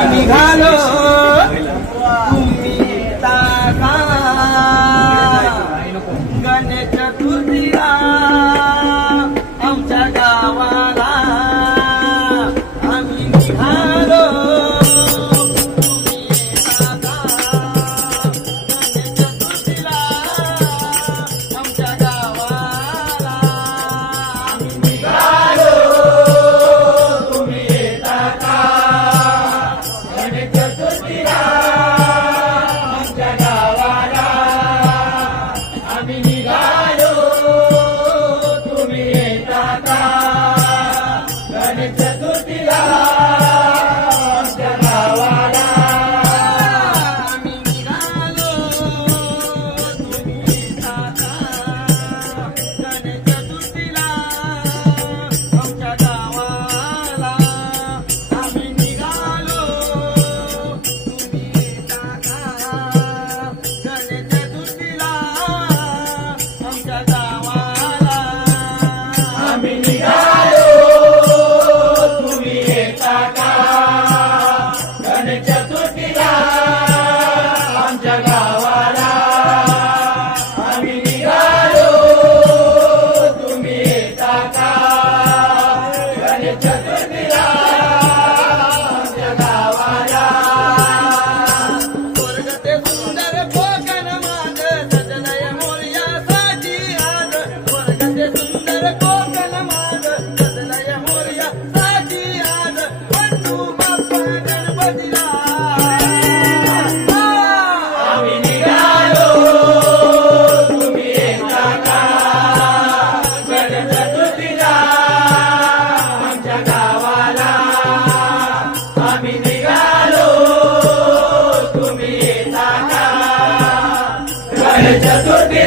Amigalo. Siga. Ganesh